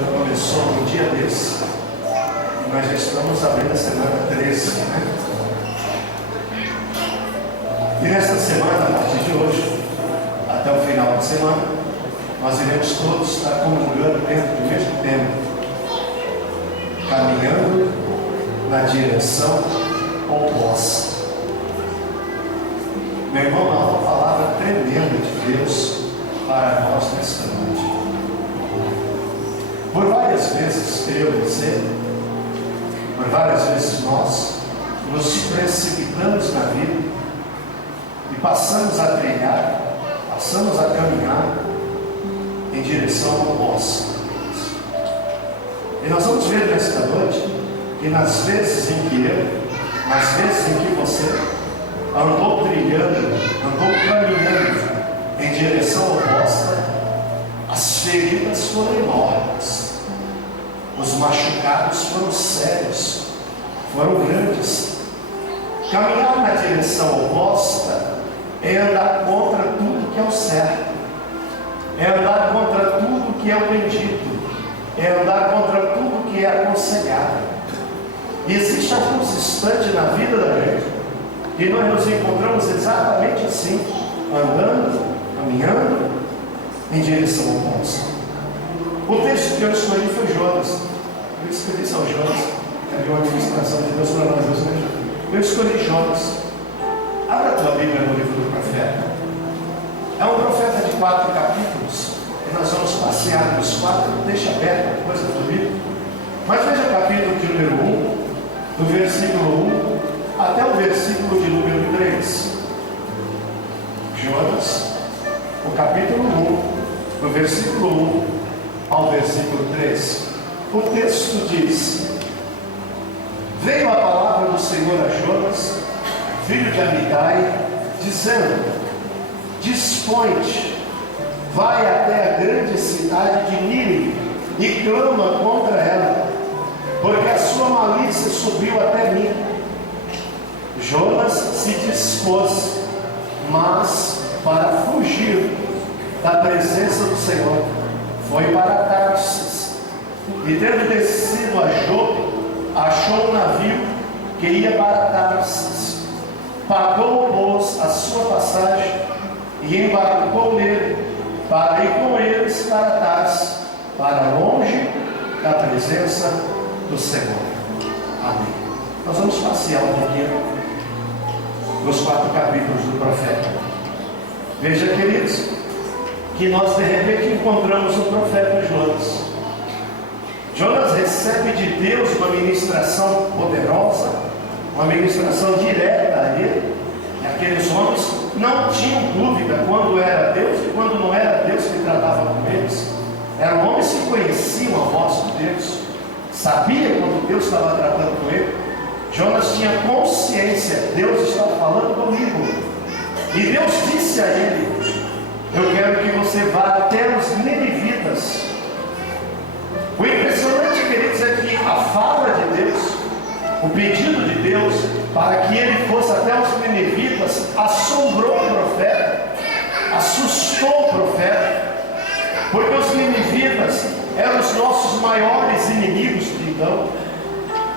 já começou no dia desse. E nós já estamos abrindo a semana 13, né? E nesta semana, a partir de hoje, até o final da semana, nós iremos todos estar comemorando dentro do mesmo tema, caminhando na direção oposta. Meu irmão, há uma palavra tremenda de Deus para nós nesta noite. Por várias vezes, eu e você, por várias vezes nós nos precipitamos na vida e passamos a trilhar, passamos a caminhar em direção oposta. E nós vamos ver nesta noite que nas vezes em que eu, nas vezes em que você andou trilhando, andou caminhando em direção oposta, as feridas foram enormes, os machucados foram sérios, foram grandes. Caminhar na direção oposta é andar contra tudo que é o certo, é andar contra tudo que é o bendito, é andar contra tudo que é aconselhado. E existe alguns instantes na vida da gente e nós nos encontramos exatamente assim, andando, caminhando em direção oposta. O texto que eu escolhi foi Jonas. Eu escolhi São Jonas, havia uma administração de Deus para nós hoje. Eu escolhi Jonas. Abra a tua Bíblia no livro do profeta. É um profeta de 4 capítulos e nós vamos passear nos 4, deixa aberta a coisa do livro. Mas veja o capítulo de número 1, do versículo 1 até o versículo de número 3. Jonas, o capítulo 1, do versículo 1 ao versículo 3. O texto diz: Veio a palavra do Senhor a Jonas, filho de Amitai, dizendo: Dispõe-te, vai até a grande cidade de Nínive e clama contra ela, porque a sua malícia subiu até mim. Jonas se dispôs, mas para fugir da presença do Senhor, foi para Tarsis, e tendo descido a Jope, achou um navio que ia para Tarsis, pagou, pois, a sua passagem e embarcou nele, para ir com eles para Tarsis, para longe da presença do Senhor. Amém. Nós vamos passear um pouquinho nos 4 capítulos do profeta. Veja, queridos, que nós de repente encontramos o profeta Jonas. Jonas recebe de Deus uma ministração poderosa, uma ministração direta a ele. E aqueles homens não tinham dúvida quando era Deus e quando não era Deus que tratava com eles. Eram homens que conheciam a voz de Deus, sabia quando Deus estava tratando com ele. Jonas tinha consciência, Deus está falando comigo. E Deus disse a ele: eu quero que você vá até os ninivitas. O impressionante, queridos, é que a fala de Deus, o pedido de Deus para que ele fosse até os ninivitas, assombrou o profeta, assustou o profeta, porque os ninivitas eram os nossos maiores inimigos de então.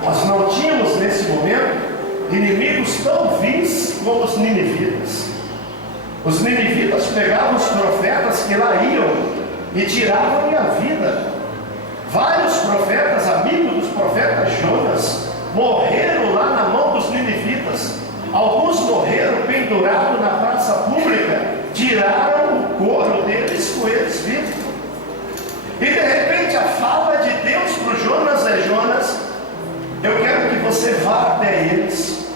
Nós não tínhamos nesse momento inimigos tão vis como os ninivitas. Os ninivitas pegavam os profetas que lá iam e tiravam a vida. Vários profetas, amigos dos profetas Jonas, morreram lá na mão dos ninivitas. Alguns morreram pendurados na praça pública, tiraram o couro deles com eles vivos. E de repente a fala de Deus para o Jonas é: Jonas, eu quero que você vá até eles,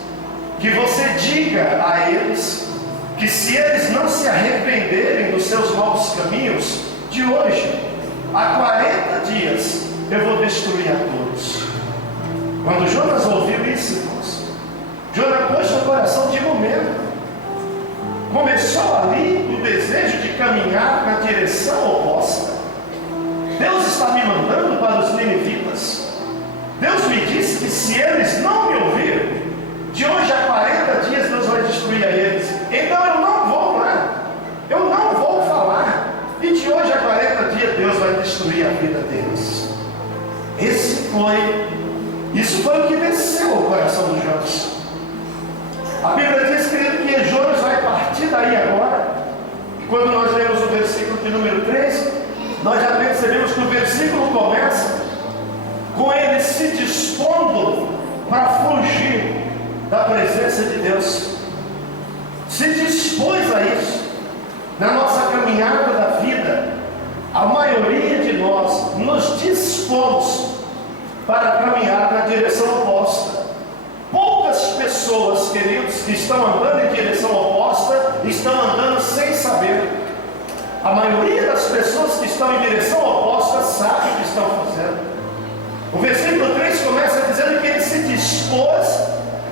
que você diga a eles que se eles não se arrependerem dos seus maus caminhos, de hoje a 40 dias eu vou destruir a todos. Quando Jonas ouviu isso, irmãos, Jonas pôs seu coração de momento. Começou ali o desejo de caminhar na direção oposta. Deus está me mandando para os ninivitas. Deus me disse que se eles não me ouvirem, de hoje a 40 dias Deus vai destruir a eles. Então eu não vou lá, eu não vou falar. E de hoje a 40 dias Deus vai destruir a vida deles. Isso foi o que desceu ao coração de Jonas. A Bíblia diz, querido, que Jonas vai partir daí agora. E quando nós lemos o versículo de número 3, nós já percebemos que o versículo começa com ele se dispondo para fugir da presença de Deus. Se dispôs a isso. Na nossa caminhada da vida, a maioria de nós nos dispomos para caminhar na direção oposta. Poucas pessoas, queridos, que estão andando em direção oposta, estão andando sem saber. A maioria das pessoas que estão em direção oposta sabe o que estão fazendo. O versículo 3 começa dizendo que ele se dispôs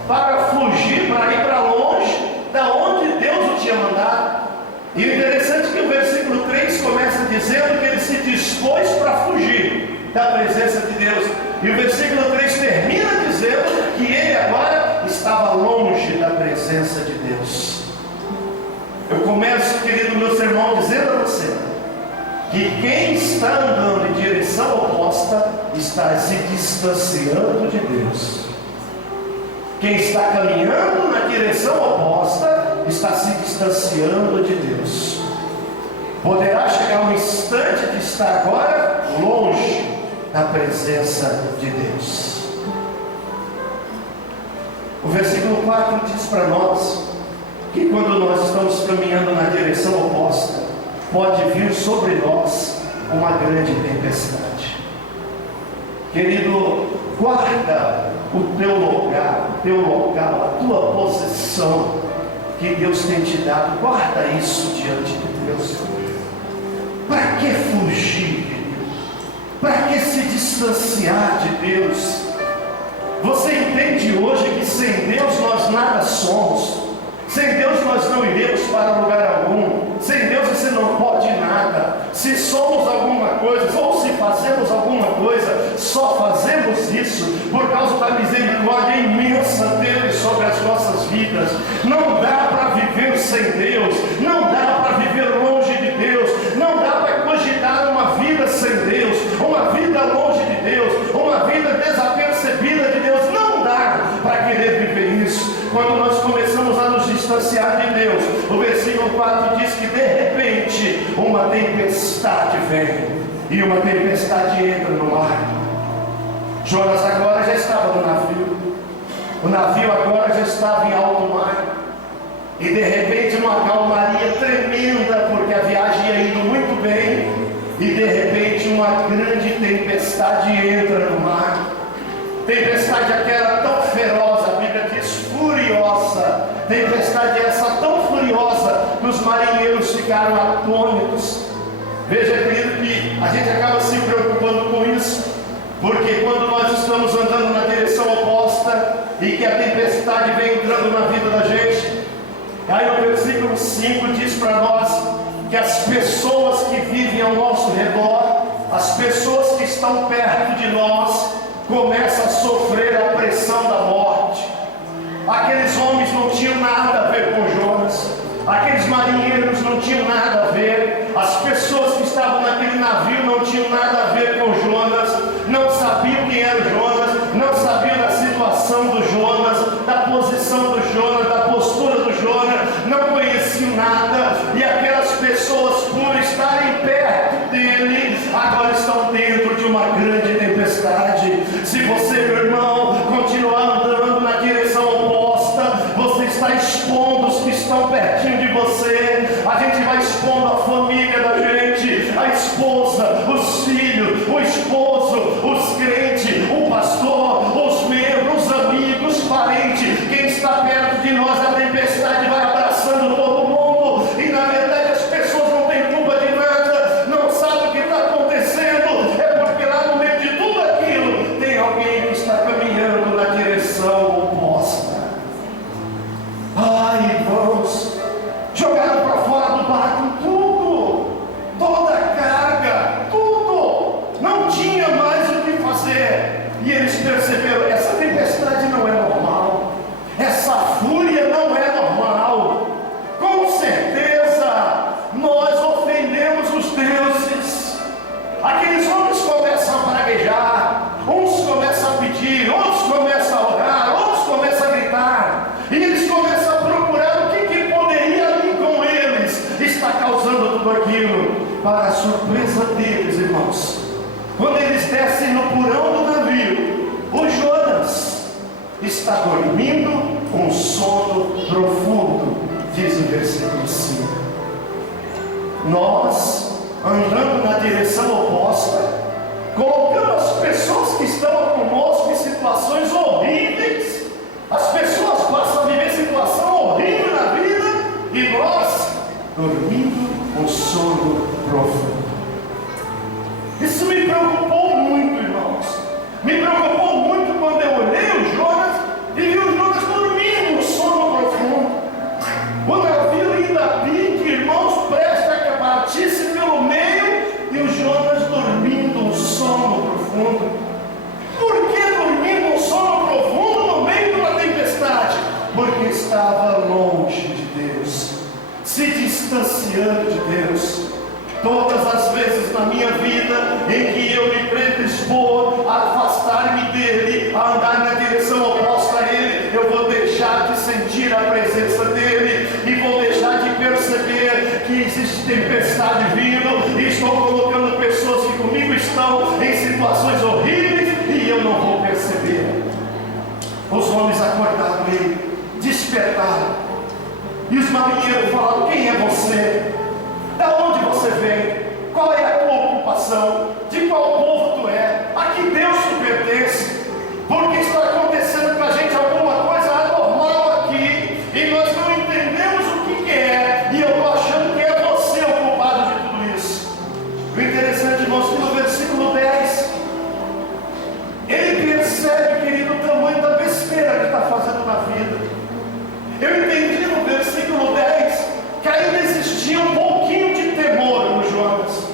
para fugir, para ir para longe da onde Deus o tinha mandado. E o interessante é que o versículo 3 começa dizendo que ele se dispôs para fugir da presença de Deus. E o versículo 3 termina dizendo que ele agora estava longe da presença de Deus. Eu começo, querido, meu sermão dizendo a você que quem está andando em direção oposta está se distanciando de Deus. Quem está caminhando na direção oposta está se distanciando de Deus. Poderá chegar um instante de estar agora longe da presença de Deus. O versículo 4 diz para nós que quando nós estamos caminhando na direção oposta, pode vir sobre nós uma grande tempestade. Querido, guarda o teu lugar, a tua posição que Deus tem te dado. Guarda isso diante de Deus. Para que fugir, querido? Para que se distanciar de Deus? Você entende hoje que sem Deus nós nada somos. Sem Deus nós não iremos para lugar algum. Sem Deus você não pode nada. Se somos alguma coisa, ou se fazemos alguma coisa, só fazemos isso por causa da misericórdia imensa dele sobre as nossas vidas. Não dá para viver sem Deus. Não dá para viver longe de Deus. Não dá para cogitar uma vida sem Deus, uma vida longe de Deus, uma vida desapercebida de Deus. Não dá para querer viver isso. Quando nós começamos a nos distanciar de Deus, o versículo 4 diz que de repente uma tempestade vem, e uma tempestade entra no mar. Jonas agora já estava no navio, o navio agora já estava em alto mar, e de repente uma calmaria tremenda, porque a viagem ia indo muito bem, e de repente uma grande tempestade entra no mar. Tempestade aquela tão feroz, a Bíblia diz furiosa. Tempestade essa tão furiosa que os marinheiros ficaram atônitos. Veja, querido, que a gente acaba se preocupando com isso, porque quando nós estamos andando na direção oposta e que a tempestade vem entrando na vida da gente, aí o versículo 5 diz para nós que as pessoas que vivem ao nosso redor, as pessoas que estão perto de nós, começam a sofrer a pressão da morte. Aqueles homens não tinham nada a ver com Jonas, aqueles marinheiros não tinham nada a ver, as pessoas que estavam naquele navio não tinham nada a ver com Jonas, não sabiam quem era Jonas, não sabiam da situação do Jonas, da posição do Jonas, da postura do Jonas, não conheciam nada, e aquelas pessoas, por estarem perto dele, agora estão dentro de uma grande tempestade. Se você, meu irmão, continuar andando na direção oposta, você está expondo os que estão pertinho de você. A gente vai expor para a surpresa deles, irmãos, quando eles descem no porão do navio, o Jonas está dormindo com sono profundo, diz o versículo 5. Nós, andando na direção oposta, colocando as pessoas que estão conosco em situações horríveis. As pessoas passam a viver situação horrível na vida e nós dormindo com sono profundo. Isso me preocupou muito, irmãos. Me preocupou muito quando eu olhei o Jonas e vi o Jonas dormindo com sono profundo. O navio ainda pique, irmãos, presta a partisse pelo meio e o Jonas dormindo um sono profundo. Por que dormindo um sono profundo no meio de uma tempestade? Porque estava longe de Deus, se distanciando de Deus. Todas as vezes na minha vida em que eu me predispor a afastar-me dele, a andar na direção oposta a ele, eu vou deixar de sentir a presença dele e vou deixar de perceber que existe tempestade vindo e estou colocando pessoas que comigo estão em situações horríveis e eu não vou perceber. Os homens acordaram ele, despertaram, e os marinheiros falaram: quem é você? Da onde você vem? Qual é a tua ocupação? De qual povo tu é? A que Deus te pertence? Porque está acontecendo com a gente alguma coisa anormal aqui e nós não entendemos o que é, e eu estou achando que é você o culpado de tudo isso. O interessante, irmãos, que no versículo 10 ele percebe, querido, o tamanho da besteira que está fazendo na vida. Eu entendi no versículo 10 que ainda existia um pouquinho de temor no Jonas.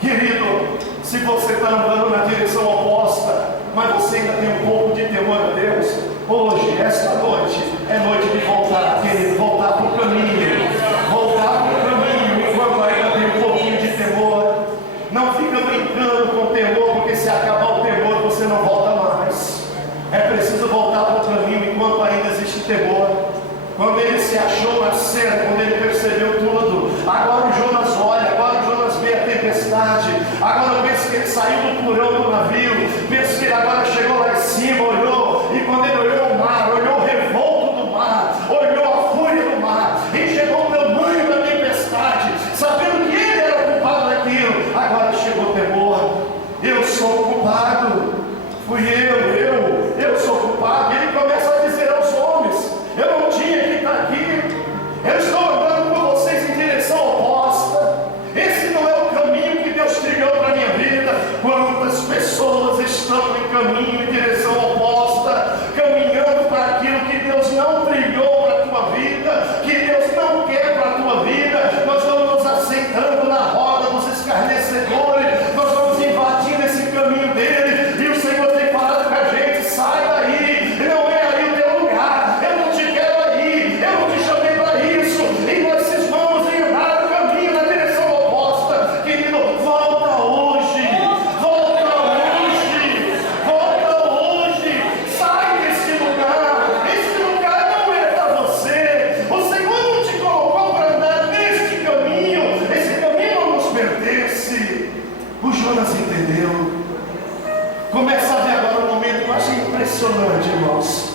Querido, se você está andando na direção oposta, mas você ainda tem um pouco de temor a Deus, hoje, esta noite, é noite de voltar, querido, voltar para o caminho, voltar para o caminho, enquanto ainda tem um pouquinho de temor. Não fica brincando com o temor, porque se acabar o temor, você não volta mais. É preciso voltar para o caminho enquanto ainda existe temor. Quando ele se achou na cena, quando ele percebeu tudo, agora o Jonas olha, agora o Jonas vê a tempestade, agora pensa que ele saiu do porão do navio, pensa que ele agora chegou lá em cima, olhou, e quando ele olhou o mar, olhou o revolto do mar, olhou a fúria do mar, enxergou o tamanho da tempestade, sabendo que ele era o culpado daquilo, agora chegou o temor. Eu sou o culpado, fui eu sou o culpado. E ele começa a dizer aos homens: eu não tinha que estar aqui, eu estou andando com vocês em direção oposta, esse não é o caminho que Deus trilhou para a minha vida. Quantas pessoas estão em caminho em direção oposta, caminhando para aquilo que Deus não trilhou para a tua vida, que Deus não quer para a tua vida. Nós vamos nos aceitando na roda dos escarnecedores, nós vamos invadindo esse caminho dele, e o Senhor tem falado com a gente: sai daí, não é aí o teu lugar, eu não te quero aí, eu não te chamei para isso. E nós cismamos em andar no caminho na direção oposta. Querido, volta hoje, volta hoje, volta hoje, sai desse lugar. Esse lugar não é para você, o Senhor não te colocou para andar neste caminho, esse caminho não nos pertence. O Jonas entendeu. Começa a ver agora um momento que eu achei impressionante, irmãos,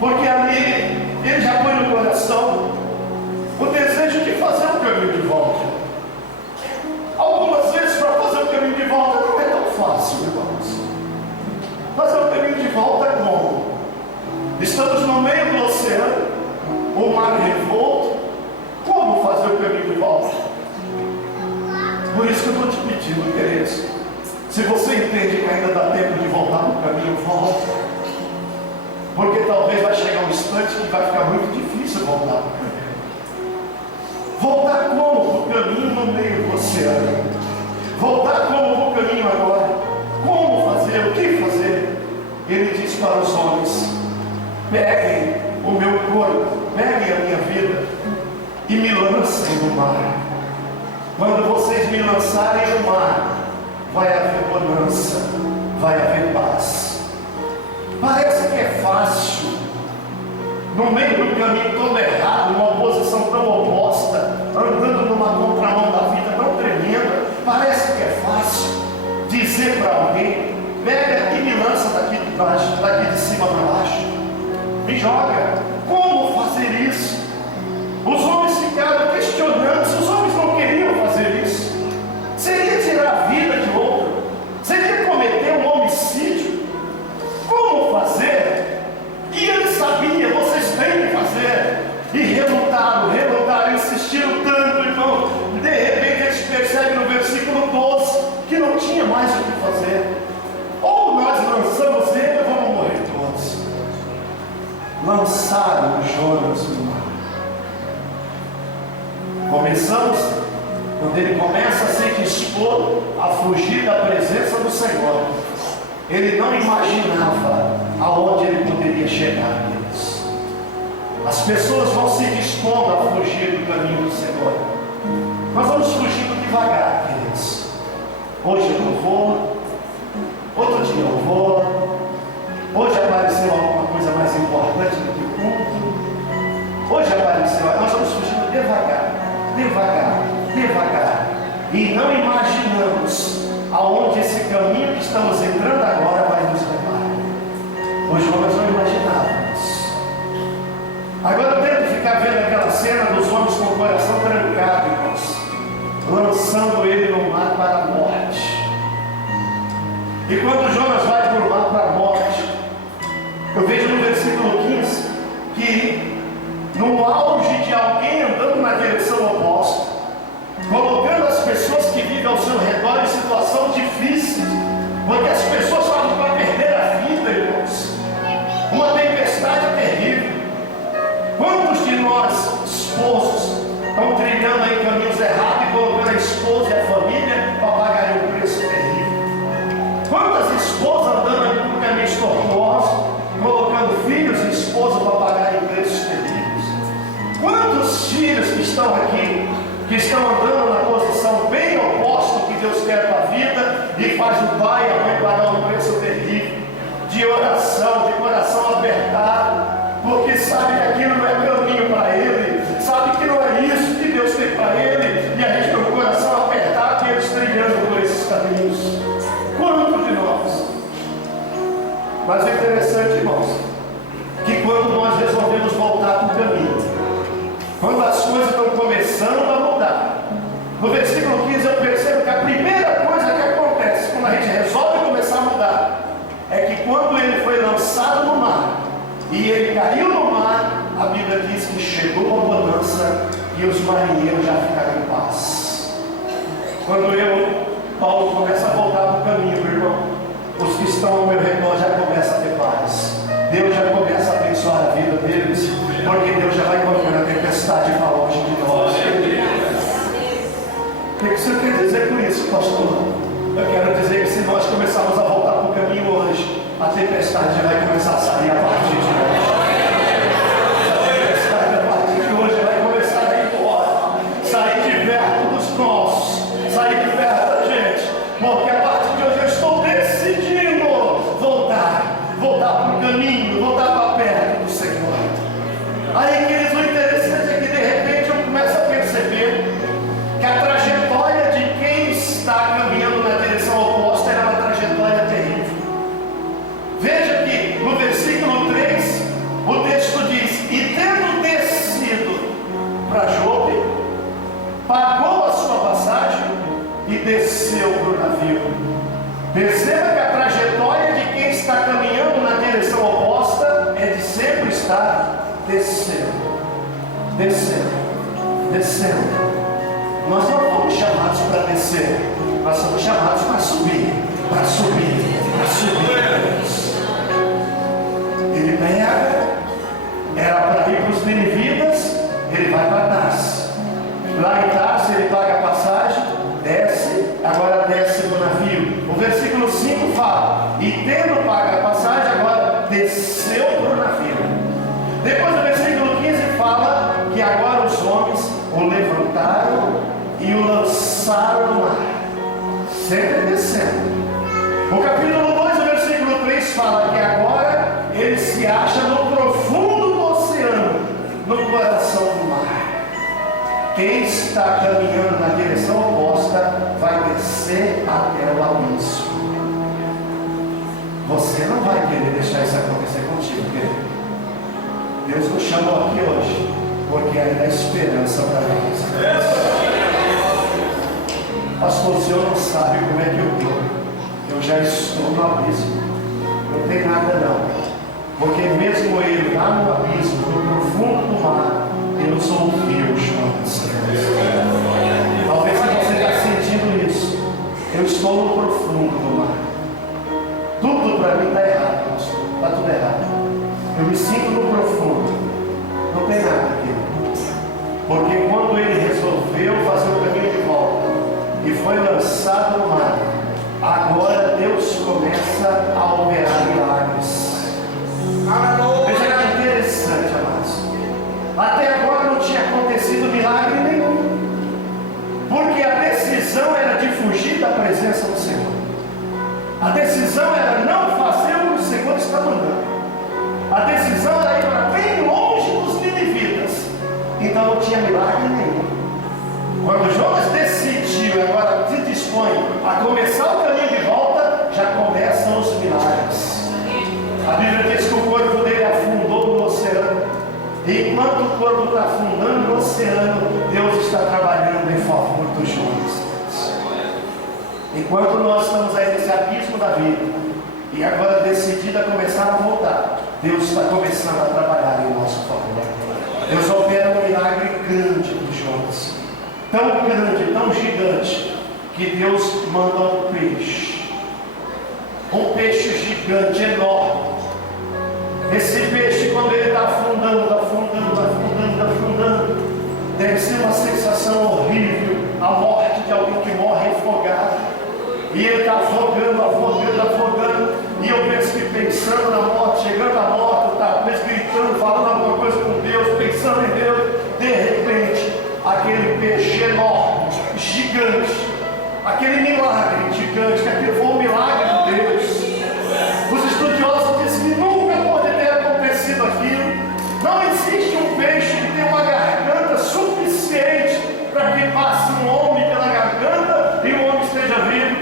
porque ali ele já põe no coração o desejo de fazer o caminho de volta. Algumas vezes, para fazer o caminho de volta não é tão fácil, irmãos. Fazer o caminho de volta é como? Estamos no meio do oceano, o mar revolto. Como fazer o caminho de volta? Por isso que eu estou te pedindo, queridos, se você entende que ainda dá tempo de voltar para o caminho, volta. Porque talvez vai chegar um instante que vai ficar muito difícil voltar para o caminho. Voltar como para o caminho no meio do oceano? Voltar como para o caminho agora? Como fazer? O que fazer? Ele diz para os homens: peguem o meu corpo, peguem a minha vida e me lancem no mar. Quando vocês me lançarem no mar, vai haver bonança, vai haver paz. Parece que é fácil, no meio do caminho todo errado, numa posição tão oposta, andando numa contramão da vida tão tremenda. dizer para alguém: pega e me lança daqui de baixo, daqui de cima para baixo, me joga. Como fazer isso? Os homens ficaram questionando se os homens não queriam fazer isso. Seria tirar a vida de outro? Seria cometer um homicídio? Como fazer? E ele sabia, vocês têm que fazer. E relutaram, insistiram tanto, irmão. De repente eles percebem no versículo 12 que não tinha mais o que fazer. Ou nós lançamos ele ou vamos morrer todos. Lançaram Jonas no mar. Começamos, quando ele começa a se dispor a fugir da presença do Senhor, ele não imaginava aonde ele poderia chegar, queridos. As pessoas vão se dispondo a fugir do caminho do Senhor. Nós vamos fugindo devagar, queridos. Hoje eu não vou, outro dia eu vou. Hoje apareceu alguma coisa mais importante do que o culto. Hoje apareceu, nós vamos fugindo devagar. E não imaginamos aonde esse caminho que estamos entrando agora vai nos levar. Os homens não imaginavam isso. Agora eu tento ficar vendo aquela cena dos homens com o coração trancado, irmãos, lançando ele no mar para a morte. E quando Jonas vai para o mar para a morte, eu vejo no versículo 15 que no auge de alguém andando na direção oposta, colocando as pessoas que vivem ao seu redor em situação difícil, porque as pessoas falam para perder a vida, irmãos. Uma tempestade terrível. Quantos de nós, esposos, estão trilhando aí caminhos errados e colocando a esposa e a família para pagar um preço terrível? Quantas esposas andando aí por caminhos tortuosos, colocando filhos e esposas para pagar preços terríveis? Quantos filhos que estão aqui, que estão andando na posição bem oposta ao que Deus quer para a vida, e faz o pai e a mãe pagar um preço terrível, de oração, de coração apertado, porque sabe que aquilo não é caminho para ele, sabe que não é isso que Deus tem para ele, e a gente tem o coração apertado e eles trilhando por esses caminhos. Quantos de nós? Mas é interessante, irmãos, que quando nós resolvemos voltar para o caminho, quando as coisas estão começando a mudar, no versículo 15 eu percebo que a primeira coisa que acontece quando a gente resolve começar a mudar é que quando ele foi lançado no mar e ele caiu no mar, a Bíblia diz que chegou a bonança e os marinheiros já ficaram em paz. Quando Paulo começa a voltar para o caminho, meu irmão, os que estão ao meu redor já começam a ter paz. Deus já começa a abençoar a vida deles, porque Deus já vai colocando a tempestade para longe de nós. O que você quer dizer com isso, pastor? Eu quero dizer que se nós começarmos a voltar para o caminho hoje, a tempestade já vai começar a sair a partir de hoje. A tempestade a partir de hoje vai começar a ir embora, sair de perto dos nossos, sair de perto da gente, porque a partir de hoje eu estou decidindo voltar para o caminho, voltar para perto do Senhor. Aí, queridos, o interessante é que de repente eu começo a perceber que a trajetória de quem está caminhando na direção oposta era uma trajetória terrível. Veja que no versículo 3 o texto diz: e tendo descido para Jope, pagou a sua passagem e desceu para o navio. Perceba que a trajetória de quem está caminhando na direção oposta é de sempre estar descendo. Nós não fomos chamados para descer, nós somos chamados para subir. Ele pega, era para ir para os Ninivitas, ele vai para Tarsis. Lá em Tarsis ele paga a passagem, desce, agora desce no navio. O versículo 5 fala: e tendo pago a passagem, agora desceu para o navio. Depois o versículo 15 fala que agora os homens o levantaram e o lançaram no mar, sempre descendo. O capítulo 2, o versículo 3 fala que agora ele se acha no profundo do oceano, no coração do mar. Quem está caminhando na direção oposta vai descer até o abismo. Você não vai querer deixar isso acontecer contigo, querido. Deus nos chamou aqui hoje, porque ainda há esperança para nós. Pastor, o senhor não sabe como é que eu estou. Eu já estou no abismo. Não tem nada não. Porque mesmo ele lá no abismo, no profundo do mar, Deus ouviu os nossos. Talvez se você está sentindo isso. Eu estou no profundo do mar. Tudo para mim está errado, pastor. Está tudo errado. Eu me sinto no profundo. Não tem nada aqui. Porque quando ele resolveu fazer o caminho de volta e foi lançado no mar, agora Deus começa a operar milagres. Veja que interessante, amados. Até agora não tinha acontecido milagre nenhum. Porque a decisão era de fugir da presença do Senhor. A decisão era não fazer o que o Senhor está mandando. A decisão era ir para bem longe dos ninivitas. Então não tinha milagre nenhum. Quando Jonas decidiu, agora se dispõe a começar o caminho de volta, já começam os milagres. A Bíblia diz que o corpo dele afundou no oceano. E enquanto o corpo está afundando no oceano, Deus está trabalhando em favor dos Jonas. Enquanto nós estamos aí nesse abismo da vida, e agora decidido a começar a voltar, Deus está começando a trabalhar em nosso favor. Deus opera um milagre grande dos Jonas. Tão grande, tão gigante, que Deus manda um peixe. Um peixe gigante, enorme. Esse peixe, quando ele está afundando, deve ser uma sensação horrível, a morte de alguém que morre afogado. E ele está afogando, e eu penso que pensando na morte, chegando à morte, está gritando, falando alguma coisa com Deus, pensando em Deus, de repente, aquele peixe enorme, gigante, aquele milagre gigante, que aquilo foi um milagre de Deus. Os estudiosos dizem que nunca pode ter acontecido aquilo. Não existe um peixe que tenha uma garganta suficiente para que passe um homem pela garganta e o homem esteja vivo.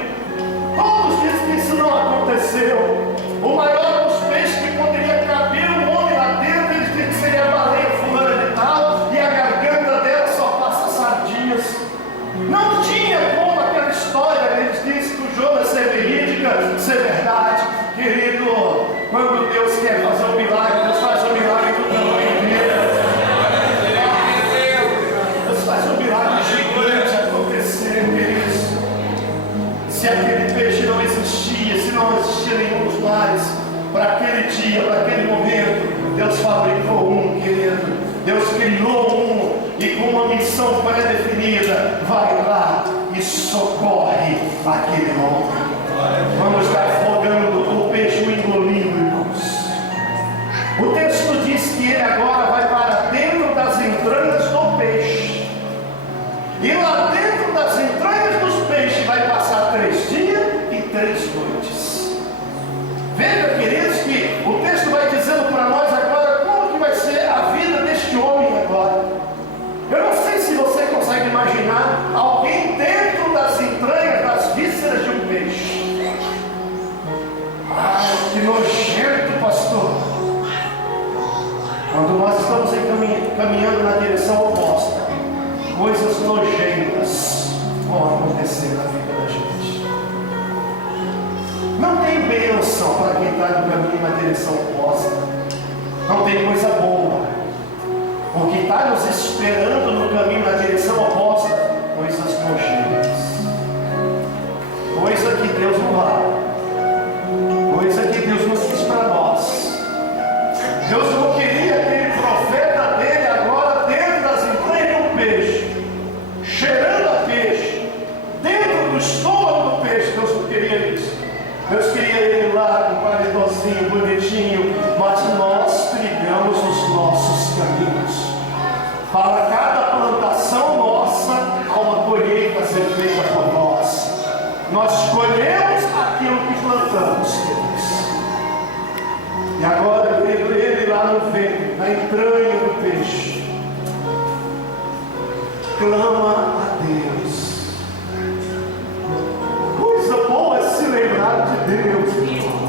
Todos dizem que isso não aconteceu. O maior dos peixes que poderia caber um homem lá dentro, eles dizem que seria a baleia fulana de tal, e a garganta dela só passa sardinhas. Não tinha como aquela história, eles dizem que o Jonas ser verídica, ser verdade. Querido, quando Deus quer fazer um milagre, Deus faz um milagre do tamanho dele. Deus faz um milagre gigante acontecer, queridos. Se aquele peixe não existia, se não existia nenhum dos mares, para aquele dia, para aquele momento, Deus fabricou um, querido. Deus criou um, e com uma missão pré-definida, vai lá e socorre aquele homem. Vamos estar afogando o peixe, o engolindo, irmãos. O texto diz que ele agora vai para dentro das entranhas do peixe. E lá dentro das entranhas dos peixes vai passar 3 dias e 3 noites. Veja, queridos, que o texto vai dizendo para nós agora como que vai ser a vida deste homem agora. Eu não sei se você consegue imaginar alguém dentro das entranhas, das vísceras de um peixe. Ai, que nojento, pastor. Quando nós estamos caminhando na direção oposta, coisas nojentas vão acontecer na vida da gente. Não tem bênção para quem está no caminho na direção oposta. Não tem coisa boa. O que está nos esperando no caminho na direção oposta, coisas nojentas. Coisa que Deus não vai. Coisa que Deus não quis para nós. Deus não queria aquele profeta dele agora dentro das entranhas de um peixe, cheirando a peixe, dentro do estômago do peixe. Deus não queria isso. Deus queria ele lá com um paletôzinho bonitinho, mas nós trilhamos os nossos caminhos. Para cada plantação nossa, há uma colheita a ser feita por nós. Nós escolhemos aquilo que plantamos, queridos. E agora veio ele lá no ventre, na entranha do peixe. Clama a Deus. Coisa boa é se lembrar de Deus, irmão.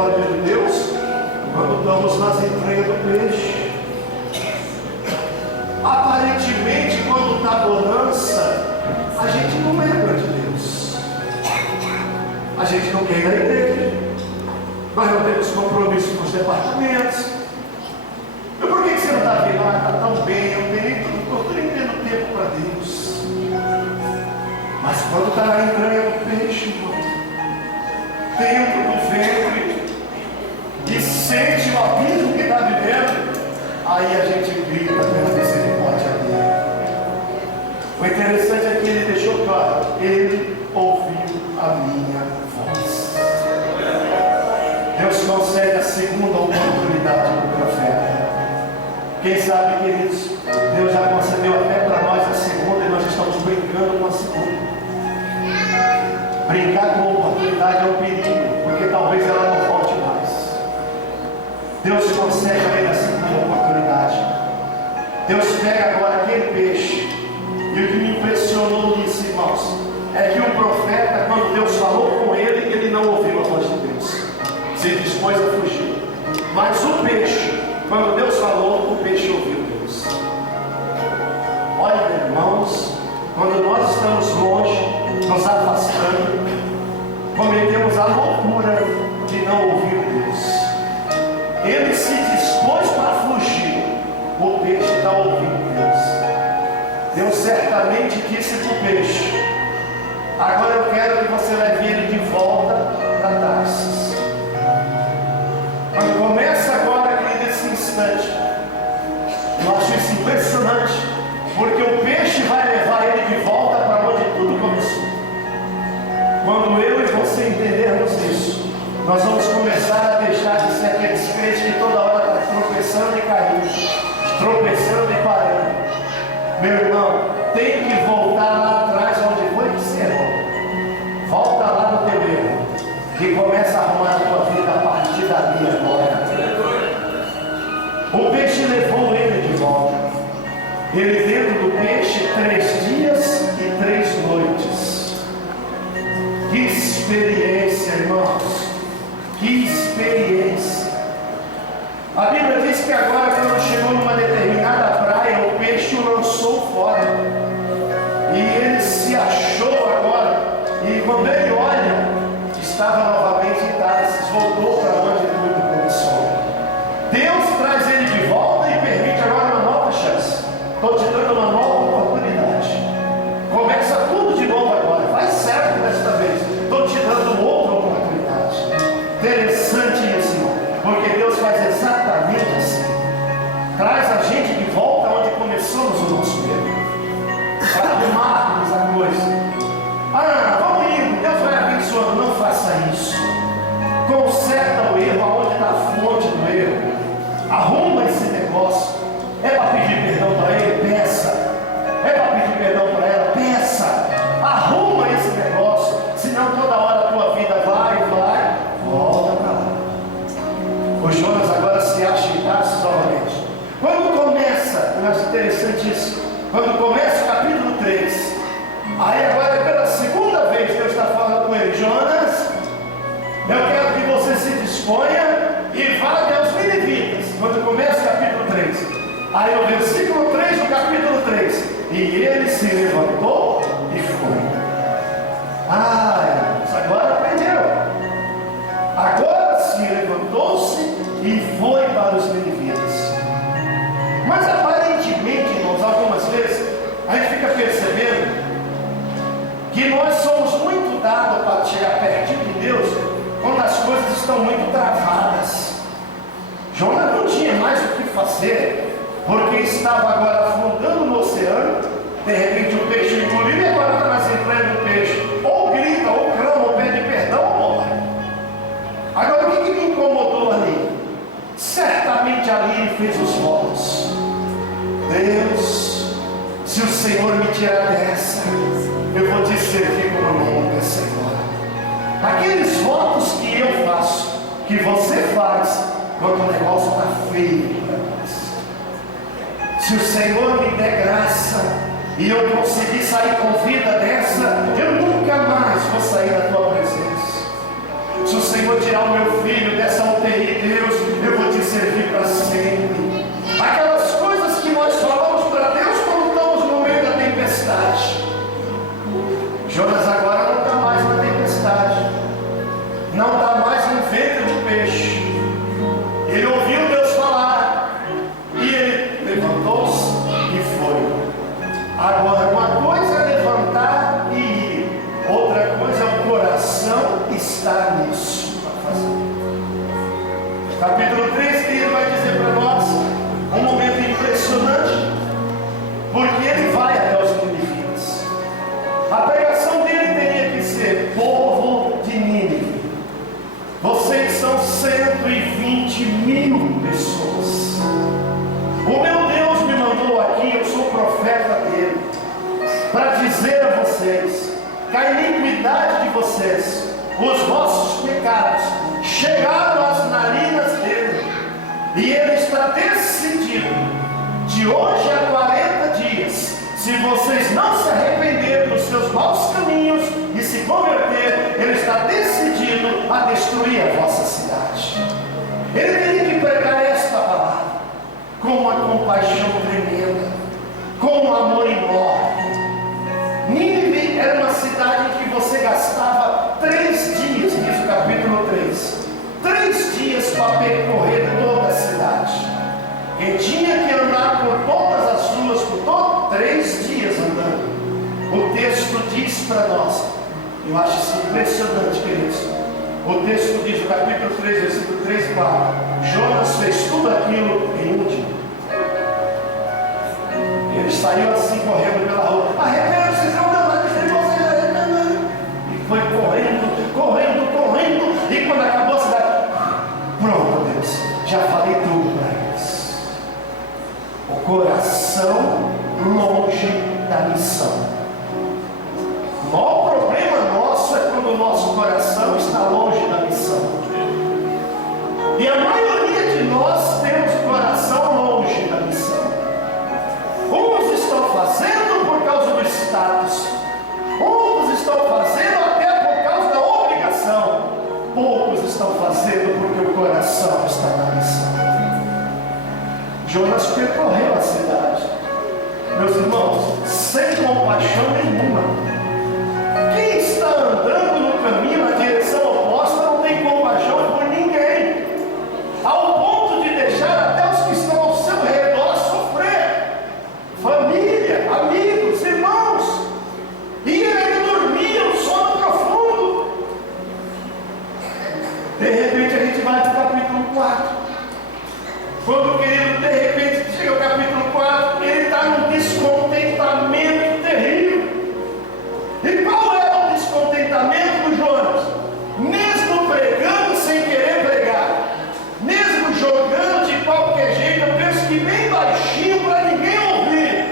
misericórdia de Deus quando estamos nas entranhas do peixe. Aparentemente, quando está bonança, a gente não lembra de Deus. A gente não quer ir à igreja. Nós não temos compromisso com os departamentos. E por que você não está vendo? Ah, está tão bem, eu estou nem tendo tempo para Deus. Mas quando está na entranha do peixe, irmão, dentro do ventre, e sente o abismo que está vivendo, aí a gente grita pela misericórdia dele. O interessante é que ele deixou claro: ele ouviu a minha voz. Deus concede a segunda oportunidade do profeta. Quem sabe, queridos, Deus já concedeu até para nós a segunda e nós estamos brincando com a segunda. Brincar com a oportunidade é um perigo, porque talvez ela não volte mais. Deus concede a ele a segunda oportunidade. Deus pega agora aquele peixe. E o que me impressionou nisso, irmãos, é que o profeta, quando Deus falou com ele, ele não ouviu a voz de Deus, se dispôs a fugir. Mas o peixe, quando Deus falou, o peixe ouviu Deus. Olha, irmãos, quando nós estamos longe, nos afastando, cometemos a loucura de não ouvir Deus. Ele se dispôs para fugir, o peixe está ouvindo Deus. Deus certamente disse para o peixe: agora eu quero que você leve ele de volta para Tarsis. Quando começa agora, nesse instante, eu acho isso impressionante, porque o peixe vai levar ele de volta para onde tudo começou. Quando eu e você entendermos isso, nós vamos começar a deixar de ser aqueles crentes que toda hora está tropeçando e caindo, tropeçando e parando. Meu irmão, tem que voltar lá atrás onde foi que você errou. Volta lá no teu erro e começa a arrumar a tua vida a partir dali agora. O peixe levou ele de volta. Ele dentro do peixe 3 dias e 3 noites. Que experiência, irmãos! Que experiência! A Bíblia diz que agora, quando chegou numa determinada praia, o peixe o lançou fora. E ele se achou agora. E quando ele olha, estava novamente em Tarsis, voltou para onde tudo começou. Deus traz ele de volta e permite agora uma nova chance. Estou te dando uma nova oportunidade. Começa tudo de novo agora. Faz certo desta vez. Estou te dando outra oportunidade. Interessante isso, irmão, porque Deus faz exatamente assim. Traz a gente de volta onde começamos o nosso erro, para arrumarmos a coisa. Ah, vamos indo, Deus vai abençoando. Não faça isso. Conserta o erro aonde está a fonte do erro. Arruma esse negócio. É para pedir perdão para ele? Peça. É para pedir perdão para ela? Peça. Arruma esse negócio. Senão toda hora a tua vida vai, volta para lá. O Jonas agora se acha em Tarsis novamente. Quando começa, eu acho interessante isso, quando começa o capítulo 3, aí agora pela segunda vez Deus está falando com ele: Jonas, eu quero que você se disponha e vá até os ninivitas. Quando começa o capítulo 3, aí no versículo 3 do capítulo 3, e ele se levantou e foi. Irmãos, agora aprendeu. Agora se levantou-se e foi para os ninivitas. Mas aparentemente, irmãos, algumas vezes a gente fica percebendo que nós somos muito dados para chegar pertinho de Deus quando as coisas estão muito travadas. Jonas não tinha mais o que fazer, porque estava agora afundando no oceano. De repente o peixe engoliu e agora está nas entranhas do peixe. Ou grita, ou clama, ou pede perdão, ou morre. Agora o que me incomodou ali? Certamente ali ele fez os votos. Deus, se o Senhor me tirar dessa, eu vou te servir como nunca, Senhor. Aqueles votos que eu faço, que você faz, quando o negócio está feio para nós. Se o Senhor me der graça e eu conseguir sair com vida dessa, eu nunca mais vou sair da tua presença. Se o Senhor tirar o meu filho dessa Capítulo 3, querido, vai dizer para nós um momento impressionante, porque ele vai até os ninivitas. A pregação dele teria que ser: povo de Nínive, vocês são 120 mil pessoas. O meu Deus me mandou aqui, eu sou profeta dele, para dizer a vocês que a iniquidade de vocês, os vossos pecados, chegaram às narinas dele, e ele está decidido, de hoje a 40 dias, se vocês não se arrependerem dos seus maus caminhos e se converter, ele está decidido a destruir a vossa cidade. Ele teria que pregar esta palavra com uma compaixão tremenda, com um amor enorme. Nínive era uma cidade em que você gastava 3 dias, diz o capítulo 3. 3 dias para percorrer toda a cidade. Quem tinha que andar por todas as ruas, por todo 3 dias andando. O texto diz para nós, eu acho isso impressionante, queridos. O texto diz, no capítulo 3, versículo 3 e 4, Jonas fez tudo aquilo em um dia. Ele saiu assim, correndo pela rua. Arrependam-se, não deu nada de vocês, arrependam. E foi correndo. E quando acabou a cidade, pronto, Deus, já falei tudo para eles. O coração longe da missão. O maior problema nosso é quando o nosso coração está longe da missão. E a maioria de nós temos o coração longe da missão. Uns estão fazendo por causa do status, outros estão fazendo até por causa da obrigação, poucos estão fazendo porque o coração está na missão. Jonas percorreu a cidade, meus irmãos, sem compaixão nenhuma. Quem está andando no caminho na direção oposta não tem compaixão por ninguém, ao ponto de deixar até os que estão ao seu redor sofrer. Família, amigos, irmãos. E ele dormia um sono profundo. De repente a gente vai para o capítulo 4. Quando o querido, de repente, chega ao capítulo 4, ele está num descontentamento terrível. E qual era o descontentamento do Jonas? Mesmo pregando sem querer pregar, mesmo jogando de qualquer jeito, eu penso que bem baixinho para ninguém ouvir,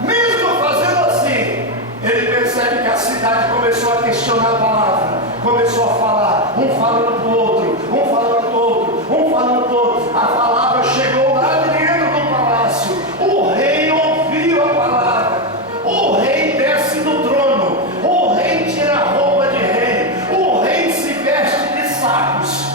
mesmo fazendo assim, ele percebe que a cidade começou a questionar a palavra, começou a falar, um falando do outro, um falando do outro, um falando do outro. A palavra chegou lá dentro do palácio, o rei ouviu a palavra, o rei desce do trono, o rei tira a roupa de rei, o rei se veste de sacos,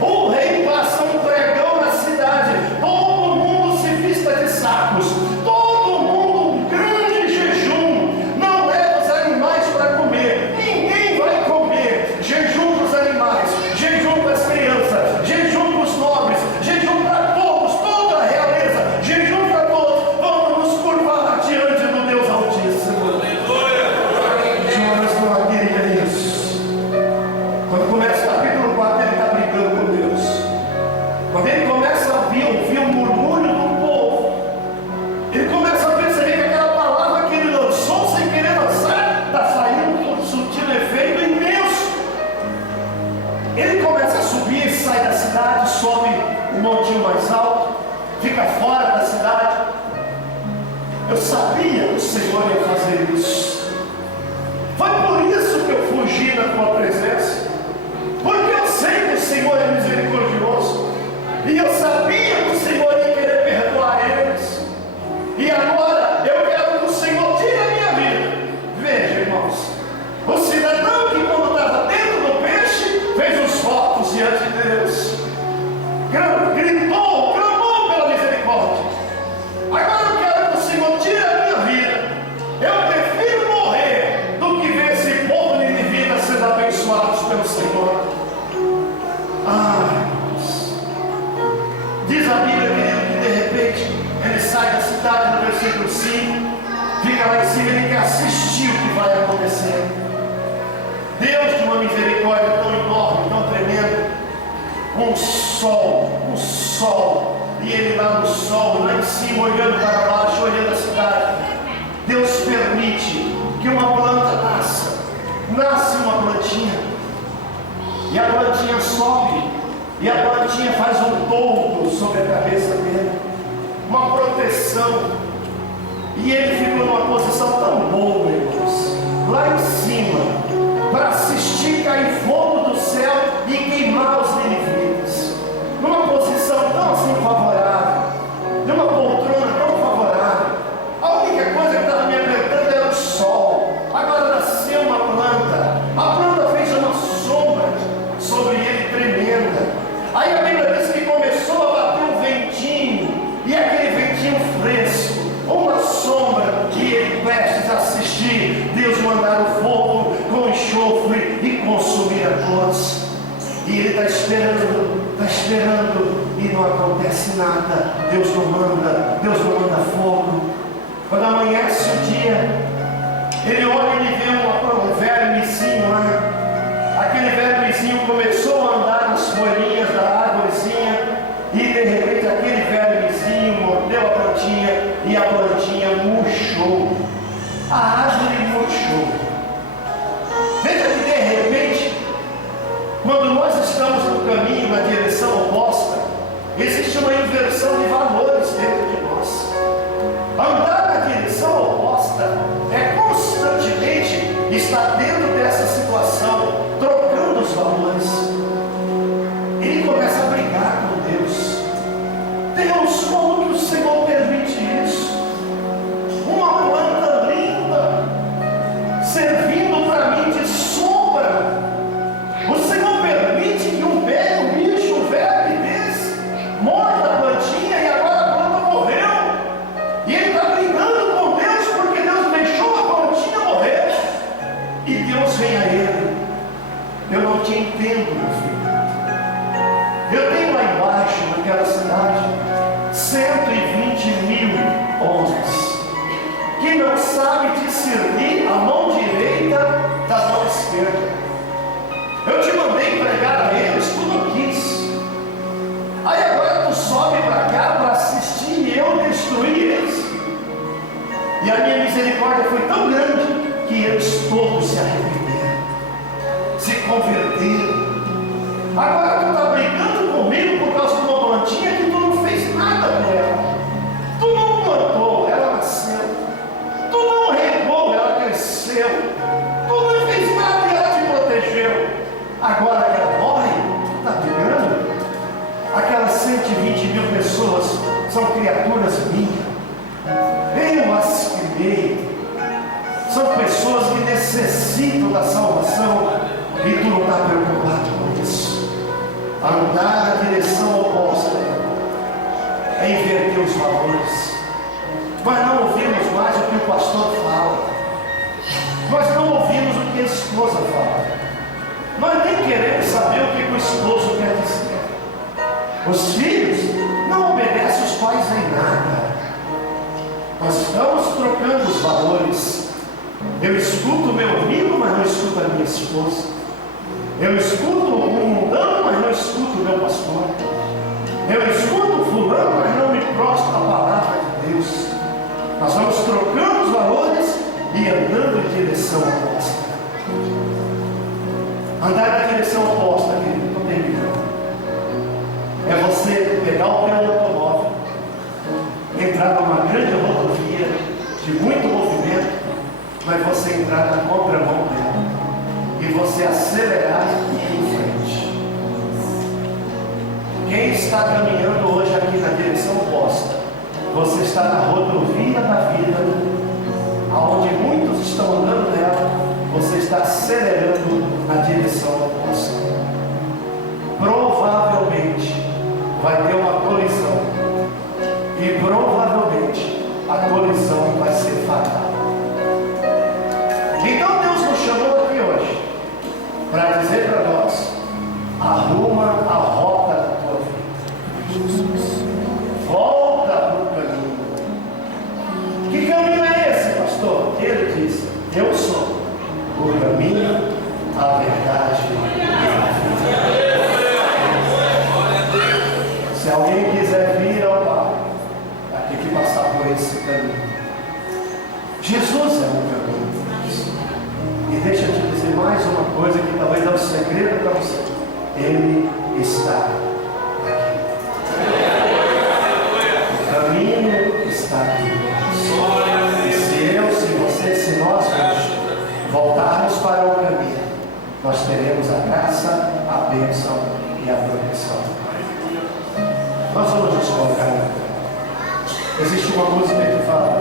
o rei passa um pregão na cidade, todo mundo se vista de sacos, todo mundo um grande jejum, não leva os animais para comer, ninguém vai comer, jejum para os animais, jejum para as crianças, jejum para os nobres, jejum para todos, toda a realeza, jejum para todos, vamos nos curvar diante do Deus Altíssimo. Jonas não queria isso. Quando começa o capítulo 4, ele está brigando com Deus. Quando ele começa a ouvir o murmúrio do povo, ele começa a perceber que aquela palavra que ele lançou sem querer lançar está saindo com um sutil efeito imenso. Ele começa a subir, sai da cidade, sobe um montinho mais alto, fica fora da cidade. Eu sabia que o Senhor ia fazer isso. Foi por isso que eu fugi da tua presença, porque eu sei que o Senhor é misericordioso, e eu sabia que o Senhor ia querer perdoar eles. E agora eu quero que o Senhor tire a minha vida. Veja, irmãos, o cidadão que quando estava dentro do peixe fez os votos diante de Deus, gritou, clamou pela misericórdia. Agora eu quero que o Senhor tire a minha vida. Eu prefiro morrer do que ver esse povo ninivita sendo abençoados pelo Senhor. Irmãos, diz a Bíblia, querido, que de repente ele sai da cidade no versículo 5, fica lá em cima, ele quer assistir o que vai acontecer. Deus, de uma misericórdia tão enorme, tão tremenda, um sol, e ele lá no sol, lá em cima, olhando para baixo, olhando a cidade. Deus permite que uma planta nasce uma plantinha, e a plantinha sobe, e a plantinha faz um toldo sobre a cabeça dele, uma proteção, e ele ficou numa posição tão boa, irmãos, lá em cima, para assistir cair fogo do céu e queimar os ninivitas, numa posição tão assim favorável, numa poltrona tão favorável. A única coisa que estava me apertando era o sol. Agora nasceu uma planta, a planta fez uma sombra sobre ele tremenda. Aí a Bíblia diz que começou a bater um ventinho, e aquele ventinho fresco, uma sombra, e ele prestes a assistir Deus mandar o fogo com enxofre e consumir a todos. E ele está esperando, e não acontece nada. Deus não manda fogo. Quando amanhece o dia, ele olha e vê um vermezinho lá. Aquele vermezinho começou a andar nas folhinhas da árvorezinha, e de repente aquele vermezinho mordeu a plantinha, e a plantinha murchou. A árvore murchou. Veja que de repente, quando nós estamos no caminho, na direção oposta, existe uma inversão de valores dentro de nós. Andar na direção oposta é constantemente estar dentro dessa situação, trocando os valores. Ele começa a brigar com Deus. Deus, como que o Senhor permite isso? Uma planta linda, servindo para mim de sombra. O Senhor permite que um bicho, um verme desse, morda a plantinha, e agora a planta morreu. E ele está brigando com Deus porque Deus deixou a plantinha morrer. E Deus vem a ele: eu não te entendo, meu filho. Eu tenho lá embaixo, naquela cidade, 120.000 homens que não sabem discernir a mão direita da mão esquerda. Eu te mandei pregar a eles, tu não quis. Aí agora tu sobe para cá para assistir e eu destruir eles. E a minha misericórdia foi tão grande que eles todos se arrependeram, se converteram. Agora tu está brigando comigo por causa de uma plantinha que tu não fez nada por ela. Tu não plantou, ela nasceu. Tu não regou, ela cresceu. Tu não fez nada e ela te protegeu. Agora que ela morre, tu está brigando? Aquelas 120.000 pessoas são criaturas minhas. Eu as criei. São pessoas que necessitam da salvação, e tu não está preocupado com isso. Andar na direção oposta é inverter os valores. Nós não ouvimos mais o que o pastor fala. Nós não ouvimos o que a esposa fala. Nós nem queremos saber o que o esposo quer dizer. Os filhos não obedecem os pais em nada. Nós estamos trocando os valores. Eu escuto o meu amigo, mas não escuto a minha esposa. Eu escuto o mundano, mas não escuto o meu pastor. Eu escuto o fulano, mas não me prostro a palavra de Deus. Nós vamos trocando os valores e andando em direção oposta. Andar na direção oposta, querido, não tem milhão. É você pegar o teu automóvel, entrar numa grande rodovia de muito movimento, mas você entrar na contramão dela e você acelerar e ir em frente. Quem está caminhando hoje aqui na direção oposta, você está na rodovia da vida, aonde muitos estão andando nela, você está acelerando na direção oposta. Provavelmente vai ter uma colisão, e provavelmente a colisão vai ser fatal. Então Deus nos chamou aqui hoje para dizer para nós: arruma a rota da tua vida, volta para o caminho. Que caminho é esse, pastor? Ele disse: eu sou o caminho, a verdade e a vida. Se alguém quiser vir ao Pai, vai ter que passar por esse caminho. Jesus é um caminho. E deixa eu te dizer mais uma coisa que talvez é um segredo para você. Ele está aqui. O caminho está aqui. E se nós voltarmos para o caminho, nós teremos a graça, a bênção e a proteção. Nós vamos nos colocar na terra. Existe uma música que fala: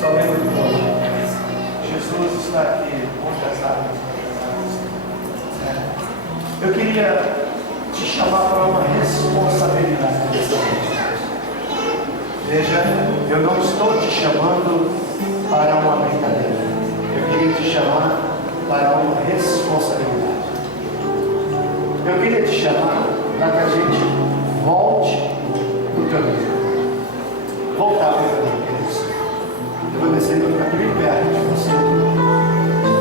só lembro de novo. Jesus está aqui, onde as águas. Eu queria te chamar para uma responsabilidade nessa noite. Veja, eu não estou te chamando para uma brincadeira. Eu queria te chamar para uma responsabilidade. Eu queria te chamar para que a gente volte no caminho. Voltar para o caminho, queridos. Eu vou descer para ficar bem perto de você.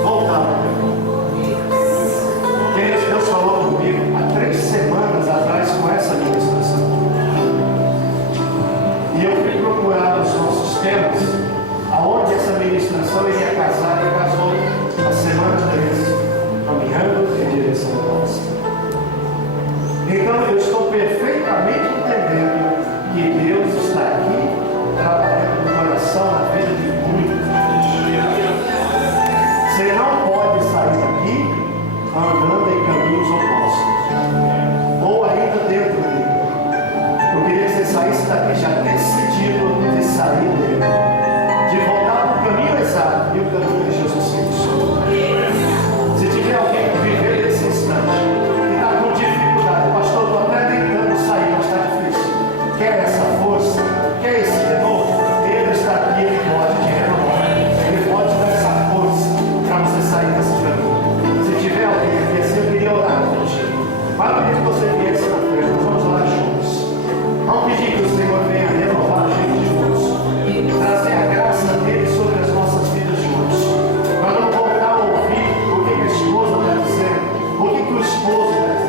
Voltar para o caminho. Queridos, Deus falou comigo há 3 semanas atrás com essa ministração. E eu fui procurar os nossos temas, aonde essa ministração iria casar, e casou a semana 3, caminhando em direção a nós. Então eu estou perfeitamente entendendo que Deus está aqui trabalhando no coração, na vida de muitos. Você não pode sair daqui andando em caminhos opostos, ou ainda dentro dele. Eu queria que você saísse daqui já decidido de sair dele, de voltar para o caminho exato, e o caminho de Jesus Cristo. Se tiver alguém que viver nesse instante, que está com dificuldade, pastor, estou até tentando sair, mas está difícil. Quer essa força? Quer esse renovo? Ele está aqui, ele pode te renovar. Ele pode dar essa força para você sair desse caminho. Se tiver alguém aqui assim, eu queria orar contigo. Mas eu queria que você viesse na frente, nós vamos orar juntos. Vamos pedir que o Senhor venha renovar a gente juntos, trazer a graça dele sobre as nossas vidas juntos. Nós vamos voltar a ouvir o que a esposa está dizendo, o que o esposo está dizendo.